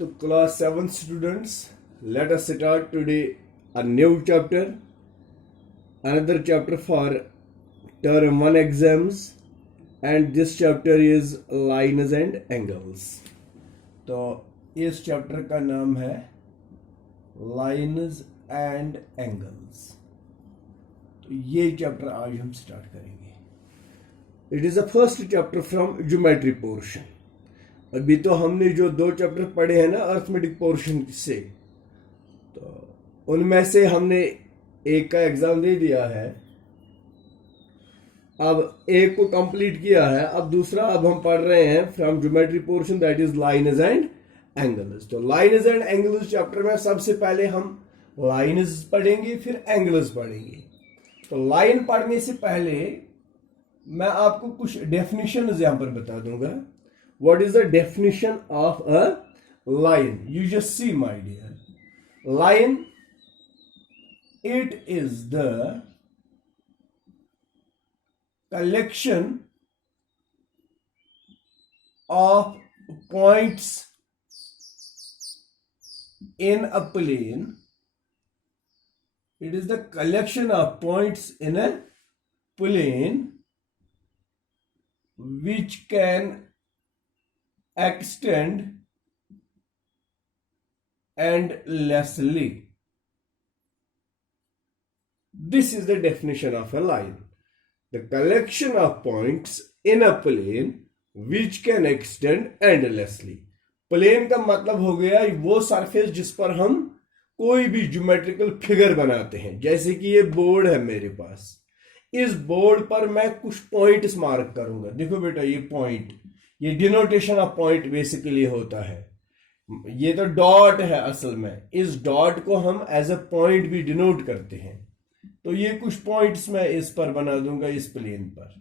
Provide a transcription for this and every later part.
To class 7 students, let us start today a new chapter, another chapter for term 1 exams, and this chapter is lines and angles. तो इस chapter का नाम है lines and angles. तो ये chapter आज हम स्टार्ट करेंगे. It is the first chapter from geometry portion. अभी तो हमने जो दो चैप्टर पढ़े हैं ना अर्थमेटिक पोर्शन से, तो उनमें से हमने एक का एग्जाम दे दिया है. अब एक को कंप्लीट किया है, अब दूसरा अब हम पढ़ रहे हैं from geometry portion, that is lines and angles. तो लाइन्स एंड एंगल्स चैप्टर में सबसे पहले हम लाइन्स पढ़ेंगे, फिर एंगल्स पढ़ेंगे. तो लाइन पढ़ने से पहले मैं आपको कुछ डेफिनेशन यहां पर बता दूंगा. What is the definition of a line? You just see, my dear. Line, it is the collection of points in a plane. It is the collection of points in a plane which can extend endlessly. This is the definition of a line. The collection of points in a plane which can extend endlessly. Plane का मतलब हो गया वो surface जिस पर हम कोई भी ज्योमेट्रिकल फिगर बनाते हैं. जैसे कि ये बोर्ड है मेरे पास, इस बोर्ड पर मैं कुछ पॉइंट्स मार्क करूंगा. देखो बेटा, ये पॉइंट, ये डिनोटेशन ऑफ पॉइंट बेसिकली होता है. ये तो डॉट है असल में, इस डॉट को हम एज अ पॉइंट भी डिनोट करते हैं. तो ये कुछ पॉइंट्स मैं इस पर बना दूंगा, इस प्लेन पर.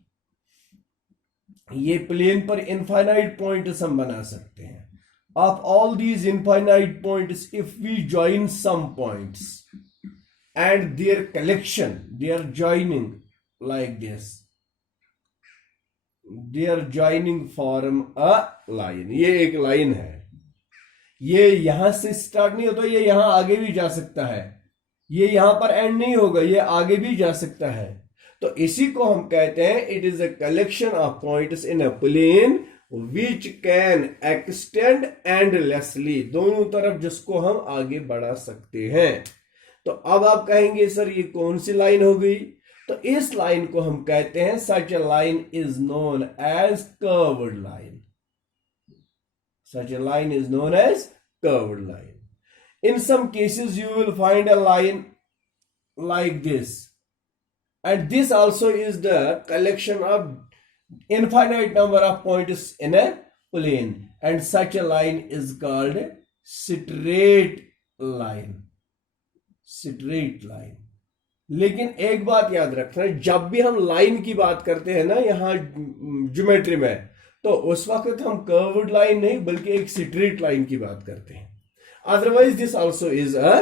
ये प्लेन पर इनफाइनाइट पॉइंट्स हम बना सकते हैं. Of all these infinite points, if we join some points and their collection, they are joining like this, they are joining form a line. ये एक लाइन है. ये यहां से स्टार्ट नहीं होता, ये यहां आगे भी जा सकता है. ये यहां पर एंड नहीं होगा, ये आगे भी जा सकता है. तो इसी को हम कहते हैं it is a collection of points in a plane which can extend endlessly. दोनों तरफ जिसको हम आगे बढ़ा सकते हैं. तो अब आप कहेंगे सर ये कौन सी लाइन हो गई? तो इस लाइन को हम कहते हैं such a line is known as curved line. Such a line is known as curved line. In some cases you will find a line like this, and this also is the collection of infinite number of points in a plane, and such a line is called straight line. Straight line. लेकिन एक बात याद रखना, जब भी हम line की बात करते हैं ना यहां ज्योमेट्री में, तो उस वक्त हम कर्व्ड लाइन नहीं बल्कि एक स्ट्रेट लाइन की बात करते हैं. Otherwise this also is a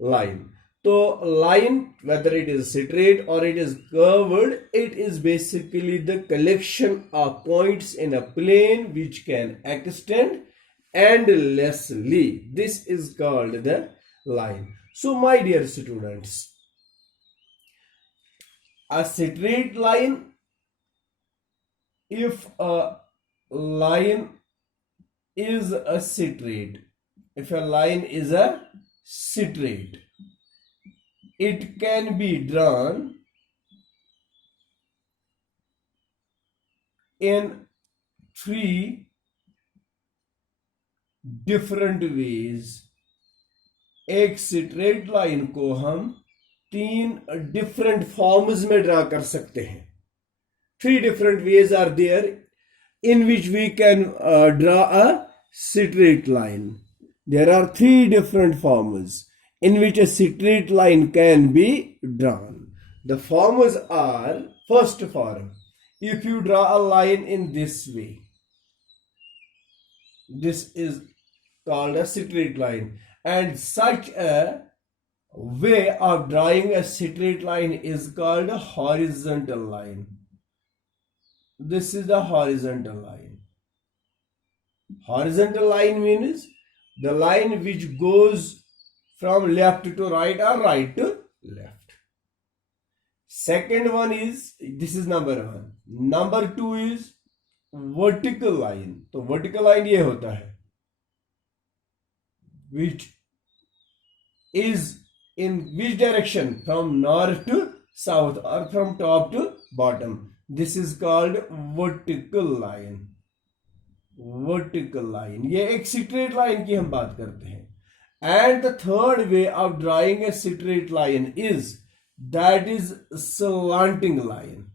line. तो line, whether it is straight or it is curved, it is basically the collection of points in a plane which can extend endlessly. This is called the line. So my dear students, a straight line, if a line is a straight, if a line is a straight, it can be drawn in three different ways. एक straight line को हम तीन different forms में draw कर सकते हैं. Three different ways are there in which we can draw a straight line. There are three different forms in which a straight line can be drawn. The forms are, first form, if you draw a line in this way, this is called a straight line. And such a way of drawing a straight line is called a horizontal line. This is the horizontal line. Horizontal line means the line which goes from left to right or right to left. Second one is, this is number one. Number two is vertical line. तो vertical line ये होता है which is in which direction, from north to south or from top to bottom. This is called vertical line. Vertical line, ये एक straight line की हम बात करते हैं. And the third way of drawing a straight line is, that is slanting line.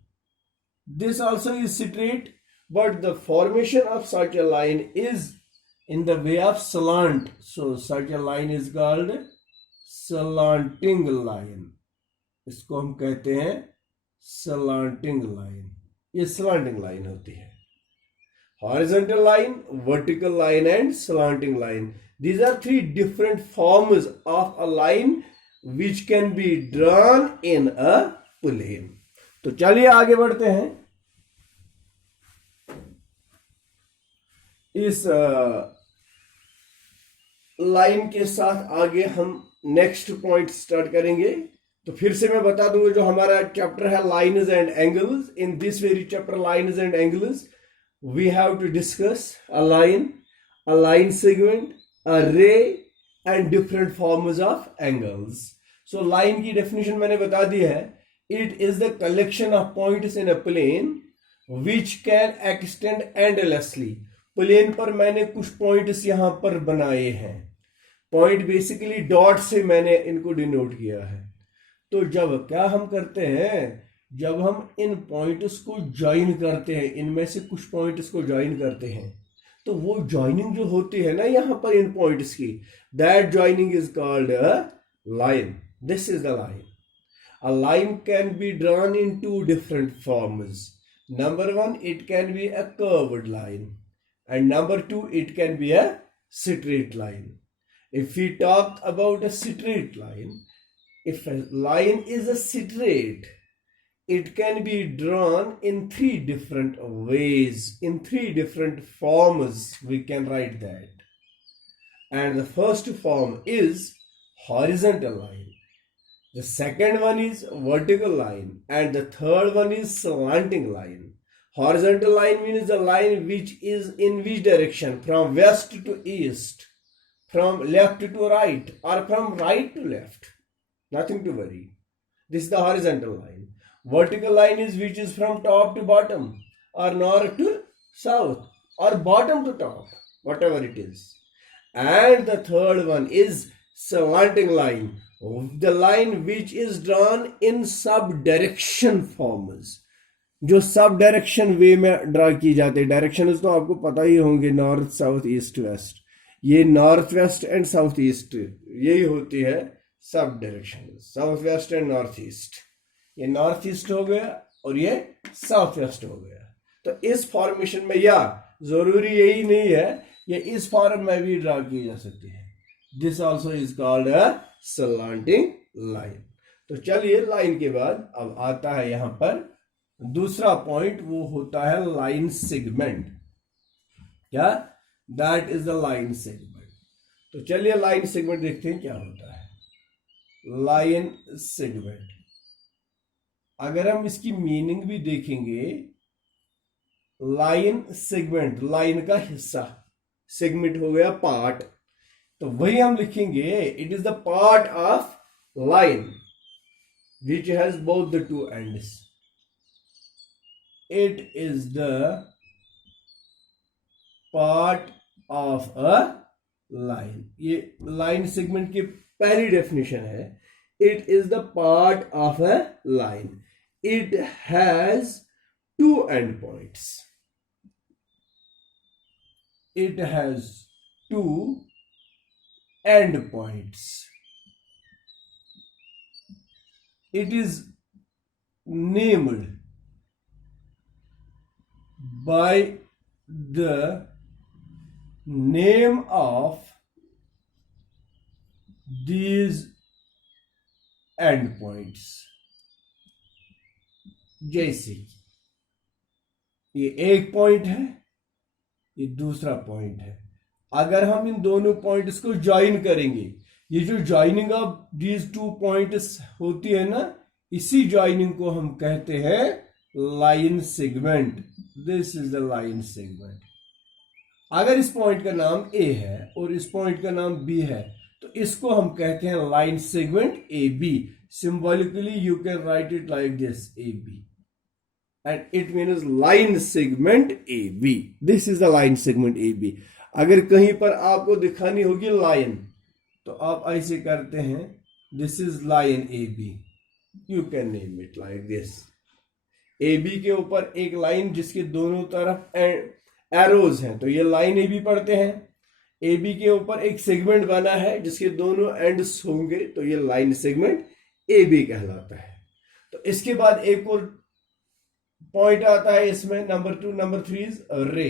This also is straight, but the formation of such a line is in the way of slant. So such a line is called slanting line. इसको हम कहते हैं slanting line. ये slanting line होती है. Horizontal line, vertical line and slanting line. These are three different forms of a line which can be drawn in a plane. तो चलिए आगे बढ़ते हैं. इस लाइन के साथ आगे हम नेक्स्ट पॉइंट स्टार्ट करेंगे. तो फिर से मैं बता दूंगा, जो हमारा चैप्टर है lines and angles, in this very chapter lines and angles we have to discuss a line segment, a ray and different forms of angles. So line की definition मैंने बता दी है. It is the collection of points in a plane which can extend endlessly. Plane पर मैंने कुछ points यहां पर बनाए हैं. पॉइंट बेसिकली डॉट से मैंने इनको डिनोट किया है. तो जब क्या हम करते हैं, जब हम इन पॉइंट्स को ज्वाइन करते हैं, इनमें से कुछ पॉइंट्स को ज्वाइन करते हैं, तो वो ज्वाइनिंग जो होती है ना यहाँ पर इन पॉइंट्स की, that joining is called a line. This is the line. A line can be drawn in two different forms. Number one, it can be a curved line, and number two, it can be a straight line. If we talk about a straight line, if a line is a straight, it can be drawn in three different ways, in three different forms. We can write that. And the first form is horizontal line. The second one is vertical line. And the third one is slanting line. Horizontal line means the line which is in which direction? From west to east, from left to right, or from right to left. Nothing to worry. This is the horizontal line. Vertical line is which is from top to bottom, or north to south, or bottom to top, whatever it is. And the third one is slanting line, the line which is drawn in sub-direction forms. जो sub direction वे में draw की जाते हैं. Direction तो आपको पता ही होंगे, north south east west. ये north west and south east यही होती है sub direction. South west and north east, ये नॉर्थ ईस्ट हो गया और ये साउथ वेस्ट हो गया. तो इस फॉर्मेशन में, या जरूरी यही नहीं है, ये इस फॉर्म में भी ड्रा की जा सकती है. This also is called a slanting line. तो चलिए, लाइन के बाद अब आता है यहां पर दूसरा पॉइंट, वो होता है लाइन सेगमेंट. क्या? That is the line segment. तो चलिए लाइन सेगमेंट देखते हैं क्या होता है. लाइन सेगमेंट, अगर हम इसकी मीनिंग भी देखेंगे, लाइन सेगमेंट, लाइन का हिस्सा, सेगमेंट हो गया पार्ट, तो वही हम लिखेंगे, it is the part of line which has both the two ends. It is the part of a line. ये लाइन सेगमेंट की पहली डेफिनेशन है. It is the part of a line. It has two end points. It has two end points. It is named by the name of these end points. जैसे ये एक point है, ये दूसरा point है. अगर हम इन दोनों पॉइंट्स को ज्वाइन करेंगे, ये जो joining of these two points होती है ना, इसी ज्वाइनिंग को हम कहते हैं line segment. This is the line segment. अगर इस पॉइंट का नाम ए है और इस पॉइंट का नाम बी है, तो इसको हम कहते हैं line segment A B. Symbolically you can write it like this, A B, and it means line segment A B. This is the line segment A B. अगर कहीं पर आपको दिखानी होगी लाइन, तो आप ऐसे करते हैं, this is line A B, you can name it like this. A B के ऊपर एक लाइन जिसके दोनों तरफ एरोज हैं, तो ये लाइन ए बी पढ़ते हैं। ए बी के ऊपर एक सेगमेंट बना है जिसके दोनों एंड्स होंगे, तो ये लाइन सेगमेंट ए बी कहलाता है। तो इसके बाद एक और पॉइंट आता है इसमें, number 2, number 3 is ray.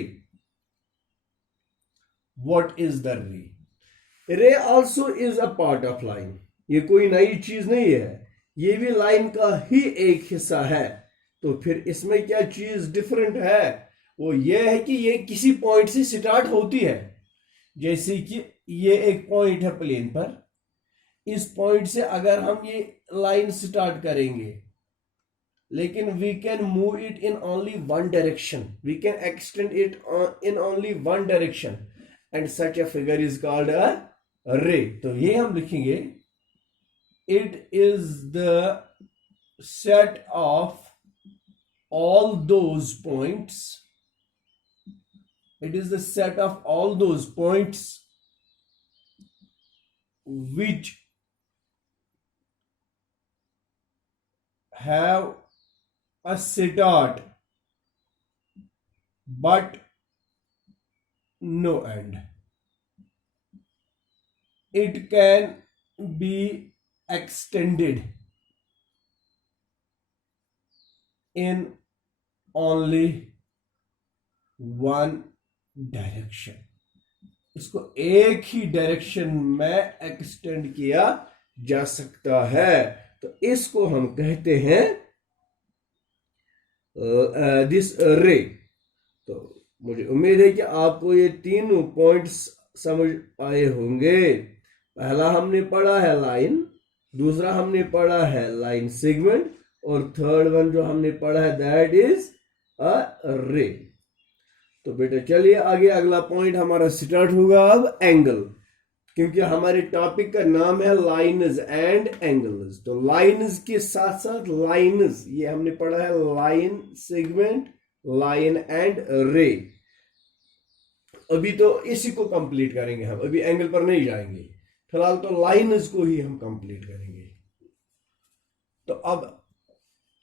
What is the ray? Ray also is a part of line. ये कोई नई चीज नहीं है, ये भी लाइन का ही एक हिस्सा है। तो फिर इसमें क्या चीज डिफरेंट है? वो ये है कि ये किसी पॉइंट से स्टार्ट होती है। जैसे कि ये एक पॉइंट है प्लेन पर, इस पॉइंट से अगर हम ये लाइन स्टार्ट करेंगे, लेकिन we can move it in only one direction, we can extend it in only one direction, and such a figure is called a ray. तो ये हम लिखेंगे, it is the set of all those points, it is the set of all those points which have a start but no end. It can be extended in only one direction. इसको एक ही direction में extend किया जा सकता है, तो इसको हम कहते हैं दिस रे। तो मुझे उम्मीद है कि आपको ये तीनों पॉइंट्स समझ आए होंगे। पहला हमने पढ़ा है लाइन, दूसरा हमने पढ़ा है लाइन सेगमेंट, और थर्ड वन जो हमने पढ़ा है दैट इज अ रे। तो बेटा चलिए आगे, अगला पॉइंट हमारा स्टार्ट होगा अब एंगल, क्योंकि हमारे टॉपिक का नाम है लाइन्स एंड एंगल्स। तो लाइन्स के साथ साथ लाइन्स, ये हमने पढ़ा है लाइन सेगमेंट, लाइन एंड रे। अभी तो इसी को कंप्लीट करेंगे हम, अभी एंगल पर नहीं जाएंगे, फिलहाल तो लाइन्स को ही हम कंप्लीट करेंगे। तो अब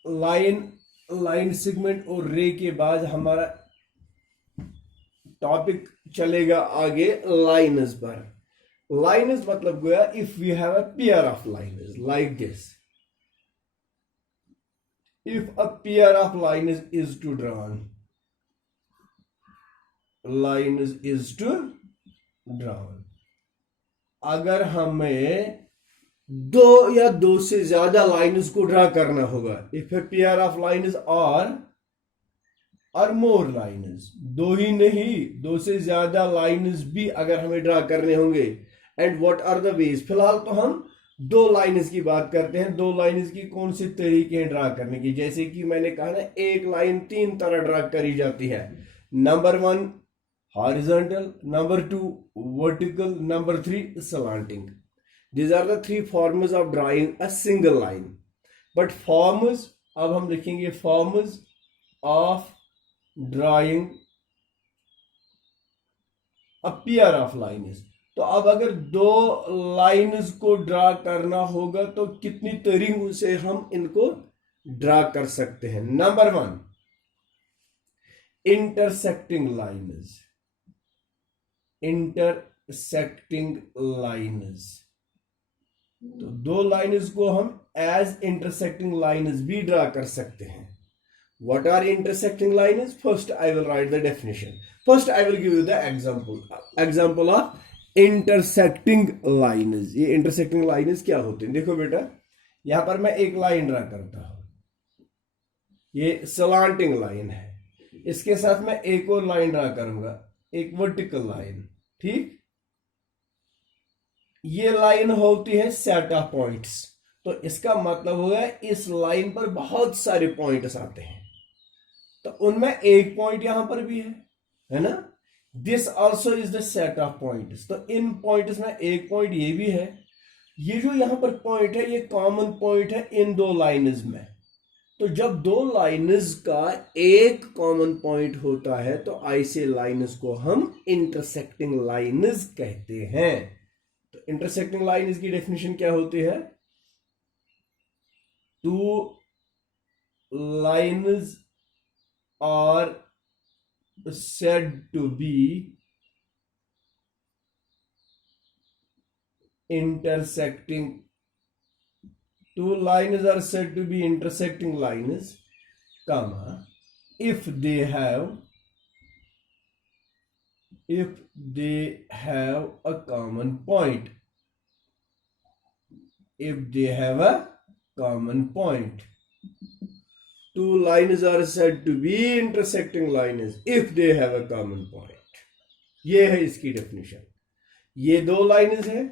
लाइन सेगमेंट और रे के बाद हमारा टॉपिक चलेगा आगे लाइन्स पर। लाइन्स मतलब गया, if we have a pair of lines like this, if a pair of lines is to drawn, lines is to drawn, अगर हमें दो या दो से ज्यादा लाइन्स को ड्रा करना होगा, if A pair of lines और मोर लाइन्स, दो ही नहीं दो से ज्यादा लाइन्स भी अगर हमें ड्रा करने होंगे, and what are the ways. फिलहाल तो हम दो लाइन्स की बात करते हैं, दो लाइन्स की कौन से तरीके हैं ड्रा करने की। जैसे कि मैंने कहा ना, एक लाइन तीन तरह ड्रा करी जाती है, number 1 horizontal, number 2 vertical, number 3 slanting. These are the three forms of drawing a single line. But forms, अब हम लिखेंगे forms of drawing a pair of lines. तो अब अगर दो लाइन्स को ड्रा करना होगा तो कितनी तरीकों से हम इनको ड्रा कर सकते हैं। Number 1 intersecting lines, intersecting lines. तो दो लाइन्स को हम एज इंटरसेक्टिंग लाइन्स भी ड्रा कर सकते हैं। What are intersecting lines? First I will write the definition, first I will give you the example of intersecting lines. ये इंटरसेक्टिंग लाइन्स क्या होते हैं? देखो बेटा, यहां पर मैं एक लाइन ड्रा करता हूं, ये स्लांटिंग लाइन है, इसके साथ मैं एक और लाइन ड्रा करूंगा, एक वर्टिकल लाइन, ठीक, ये लाइन होती है सेट ऑफ पॉइंट्स। तो इसका मतलब होगा इस लाइन पर बहुत सारे पॉइंट्स आते हैं, तो उनमें एक पॉइंट यहां पर भी है ना। This also is the set of points, तो इन पॉइंट्स में एक पॉइंट ये भी है। ये जो यहां पर पॉइंट है ये कॉमन पॉइंट है इन दो लाइन्स में। तो जब दो लाइन्स का एक कॉमन पॉइंट होता है तो ऐसे लाइन्स को हम इंटरसेक्टिंग लाइन्स कहते हैं। तो इंटरसेक्टिंग लाइन्स की डेफिनेशन क्या होती है? Two lines are said to be intersecting, two lines are said to be intersecting lines, comma, if they have a common point, if they have a common point. Two lines are said to be intersecting lines if they have a common point. ये है इसकी definition. ये दो lines हैं,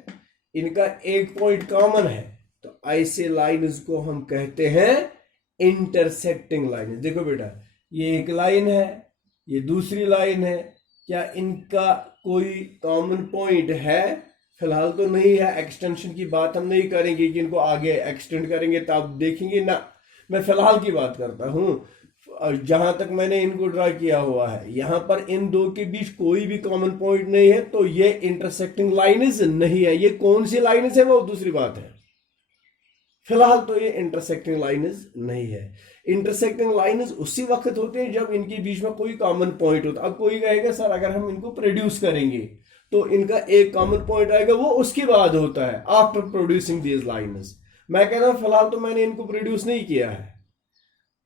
इनका एक point common है, तो ऐसे लाइन्स को हम कहते हैं इंटरसेक्टिंग लाइन्स। देखो बेटा, ये एक लाइन है, ये दूसरी लाइन है, क्या इनका कोई कॉमन पॉइंट है? फिलहाल तो नहीं है। एक्सटेंशन की बात हम नहीं करेंगे कि इनको आगे एक्सटेंड करेंगे तब देखेंगे ना, मैं फिलहाल की बात करता हूं। जहां तक मैंने इनको ड्रा किया हुआ है, यहां पर इन दो के बीच कोई भी कॉमन पॉइंट नहीं है, तो ये इंटरसेक्टिंग लाइन्स नहीं है। ये कौन सी लाइन्स है वो दूसरी बात है, फिलहाल तो ये इंटरसेक्टिंग लाइन्स नहीं है। इंटरसेक्टिंग लाइन्स उसी वक्त होते हैं जब इनके बीच में कोई कॉमन पॉइंट होता है। अब कोई कहेगा सर अगर हम इनको प्रोड्यूस करेंगे तो इनका एक कॉमन पॉइंट आएगा, वो उसके बाद होता है, आफ्टर प्रोड्यूसिंग दीज लाइन्स। मैं कह रहा हूं फिलहाल तो मैंने इनको प्रोड्यूस नहीं किया है,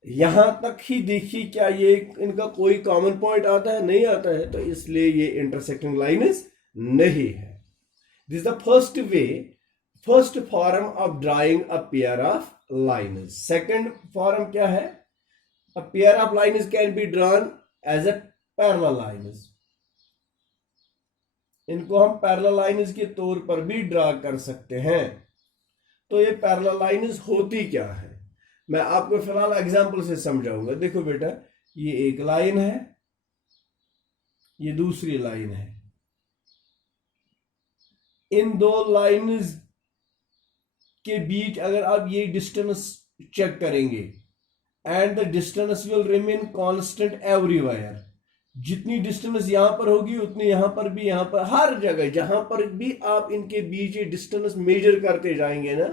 यहां तक ही देखिए क्या ये इनका कोई कॉमन पॉइंट आता है? नहीं आता है, तो इसलिए ये इंटरसेक्टिंग लाइन्स नहीं है। This is the first way, first form of drawing a pair of lines. Second form क्या है? A pair of lines can be drawn as a parallel lines. इनको हम पैरेलल लाइन्स के तौर पर भी ड्रा कर सकते हैं। तो ये पैरेलल लाइन्स होती क्या है, मैं आपको फिलहाल एग्जांपल से समझाऊंगा। देखो बेटा, ये एक लाइन है, ये दूसरी लाइन है। इन दो लाइन्स के बीच अगर आप ये डिस्टेंस चेक करेंगे, and the distance will remain constant everywhere. जितनी डिस्टेंस यहां पर होगी उतनी यहां पर भी, यहां पर हर जगह जहां पर भी आप इनके बीच ये डिस्टेंस मेजर करते जाएंगे ना,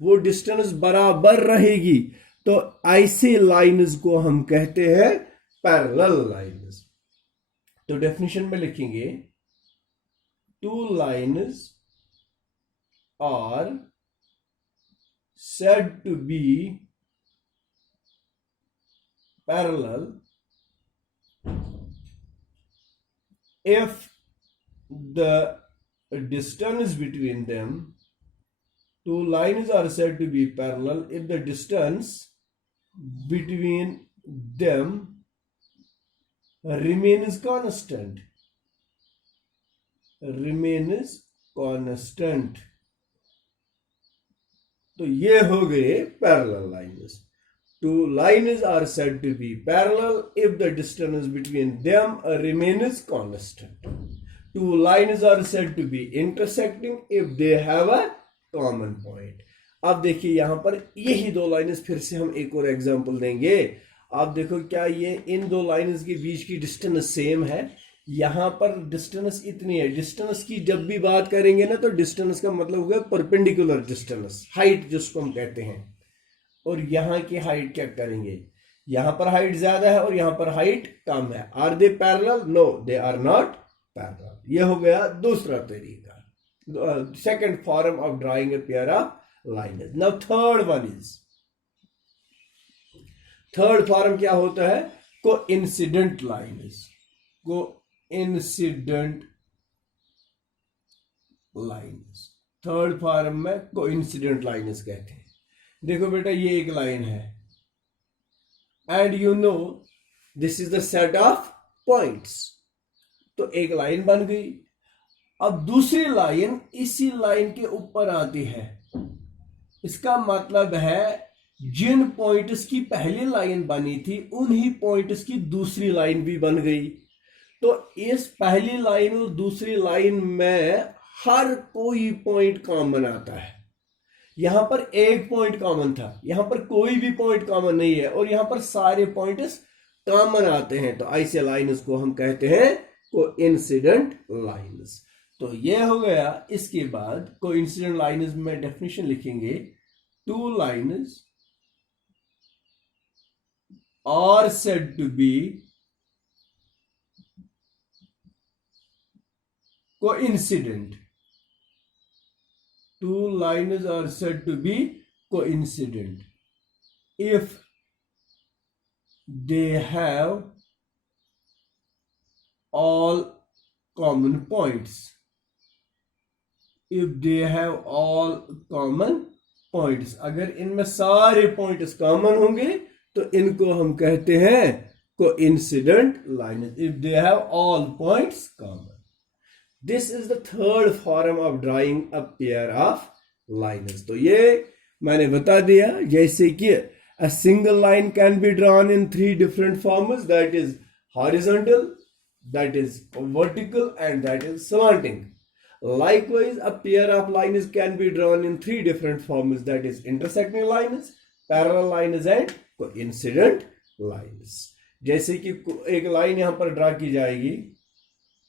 वो डिस्टेंस बराबर रहेगी। तो ऐसे लाइन्स को हम कहते हैं पैरेलल लाइन्स। तो डेफिनेशन में लिखेंगे, two lines are said to be parallel if the distance between them, two lines are said to be parallel if the distance between them remains constant, remains constant। तो ये हो गए parallel lines. Two lines are said to be parallel if the distance between them remains constant. Two lines are said to be intersecting if they have a common point. अब देखिए यहां पर यही दो लाइन्स, फिर से हम एक और एग्जांपल देंगे। आप देखो, क्या ये इन दो लाइन्स के बीच की डिस्टेंस सेम है? यहां पर डिस्टेंस इतनी है। डिस्टेंस की जब भी बात करेंगे ना, तो डिस्टेंस का मतलब होगा परपेंडिकुलर डिस्टेंस, हाइट जिसको हम कहते हैं। और यहां की हाइट चेक करेंगे, यहां पर हाइट ज्यादा है और यहां पर हाइट कम है। Are they parallel? No, they are not parallel. यह हो गया दूसरा तरीका, second form of drawing a pair of lines. Now third one is, third form क्या होता है? Coincident lines. Coincident lines third form में कोइंसिडेंट लाइन्स कहते हैं। देखो बेटा, ये एक लाइन है, and you know this is the set of points. तो एक लाइन बन गई। अब दूसरी लाइन इसी लाइन के ऊपर आती है। इसका मतलब है जिन पॉइंट्स की पहली लाइन बनी थी उन्हीं पॉइंट्स की दूसरी लाइन भी बन गई। तो इस पहली लाइन और दूसरी लाइन में हर कोई पॉइंट कॉमन आता है। यहां पर एक पॉइंट कॉमन था, यहां पर कोई भी पॉइंट कॉमन नहीं है, और यहां पर सारे पॉइंट्स कॉमन आते हैं। तो ऐसे लाइन्स को हम कहते हैं कोइंसिडेंट लाइन्स। तो ये हो गया। इसके बाद कोइंसिडेंट लाइन्स में डेफिनेशन लिखेंगे, two lines are said to be coincident. Two lines are said to be coincident if they have all common points. If they have all common points, अगर इनमें सारे पॉइंट्स कॉमन होंगे तो इनको हम कहते हैं coincident lines. If they have all points common. This is the third form of drawing a pair of lines. तो ये मैंने बता दिया, जैसे कि a single line can be drawn in three different forms, that is horizontal, that is vertical, and that is slanting. Likewise, a pair of lines can be drawn in three different forms, that is intersecting lines, parallel lines, and coincident lines. जैसे कि एक line यहां पर draw की जाएगी,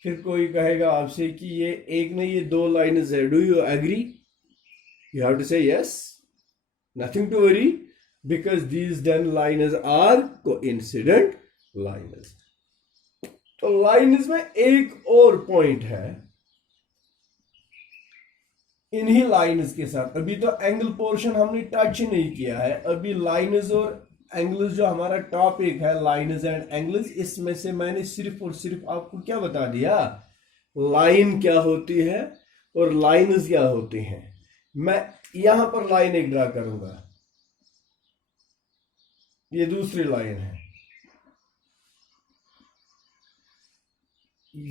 फिर कोई कहेगा आपसे कि ये एक नहीं ये दो लाइन्स है, do you agree? You have to say yes, nothing to worry, because these then lines are coincident lines. तो लाइन्स में एक और पॉइंट है इन्हीं लाइन्स के साथ। अभी तो एंगल पोर्शन हमने टच नहीं किया है, अभी लाइन्स और एंगल्स जो हमारा टॉपिक है, लाइन्स एंड एंगल्स, इसमें से मैंने सिर्फ और सिर्फ आपको क्या बता दिया, लाइन क्या होती है और लाइन्स क्या होती हैं। मैं यहां पर लाइन एक ड्रा करूंगा, ये दूसरी लाइन है।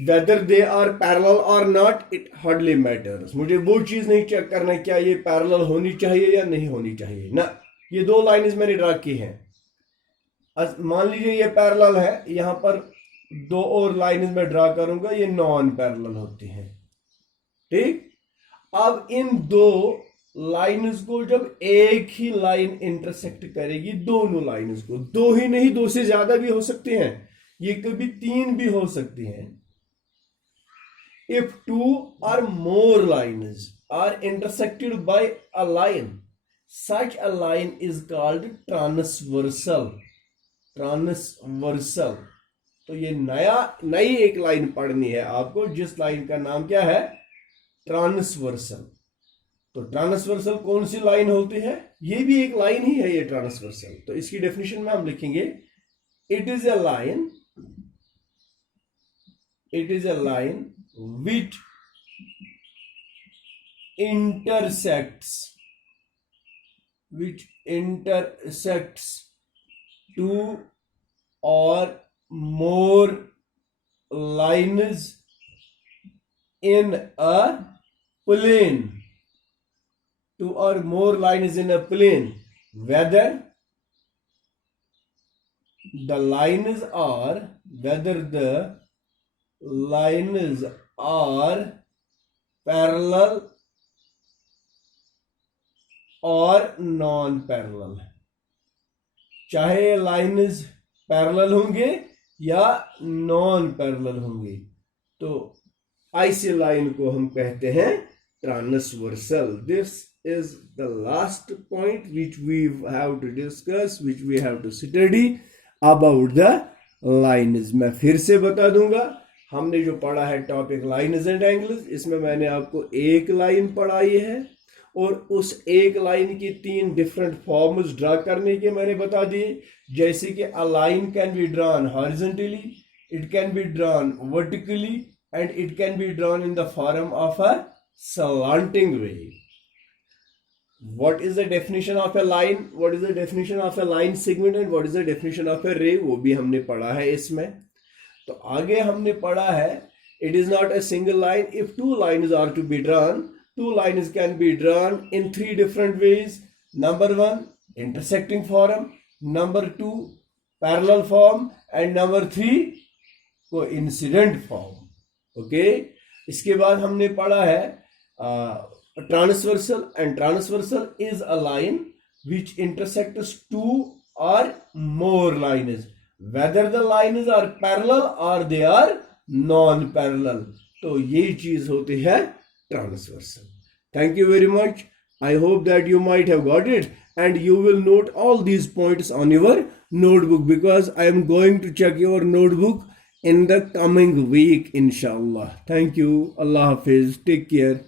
वेदर दे आर पैरेलल और नॉट, इट हार्डली मैटर्स। मुझे वो चीज नहीं चेक करना क्या ये पैरेलल होनी चाहिए या नहीं होनी चाहिए ना। ये दो लाइन्स मैंने ड्रा की हैं, मान लीजिए ये पैरेलल है, यहां पर दो और लाइन्स में ड्रा करूंगा, ये नॉन पैरेलल होती हैं, ठीक। अब इन दो लाइन्स को जब एक ही लाइन इंटरसेक्ट करेगी, दोनों लाइन्स को, दो ही नहीं दो से ज्यादा भी हो सकते हैं, ये कभी तीन भी हो सकती हैं। If two or more lines are intersected by a line, such a line is called transversal. Transversal. तो ये नई एक लाइन पढ़नी है आपको, जिस लाइन का नाम क्या है, ट्रांसवर्सल। तो ट्रांसवर्सल कौन सी लाइन होती है, ये भी एक लाइन ही है ये ट्रांसवर्सल। तो इसकी डेफिनेशन में हम लिखेंगे, it is a line which intersects two or more lines in a plane, two or more lines in a plane, whether the lines are parallel और नॉन पैरेलल। चाहे लाइन्स पैरेलल होंगे या non parallel होंगे, तो ऐसी line को हम कहते हैं transversal. This is the last point which we have to discuss, which we have to study about the lines. मैं फिर से बता दूंगा, हमने जो पढ़ा है टॉपिक लाइन्स एंड एंगल्स, इसमें मैंने आपको एक लाइन पढ़ाई है और उस एक लाइन की तीन डिफरेंट फॉर्म्स ड्रा करने के मैंने बता दिए। जैसे कि अ line can be drawn horizontally, it can be drawn vertically, and it can be drawn in the form of a slanting way. What is the definition of a line? What is the definition of a line segment? And what is the definition of a ray? वो भी हमने पढ़ा है इसमें। तो आगे हमने पढ़ा है It is not a single line. If two lines are to be drawn, two lines can be drawn in three different ways. Number one, intersecting form. Number two, parallel form. And number three, coincident form. Okay. इसके बाद हमने पढ़ा है transversal, and transversal is a line which intersects two or more lines, whether the lines are parallel or they are non-parallel. तो ये चीज होती है transversal. Thank you very much. I hope that you might have got it, and you will note all these points on your notebook, because I am going to check your notebook in the coming week, inshallah. Thank you. Allah Hafiz. Take care.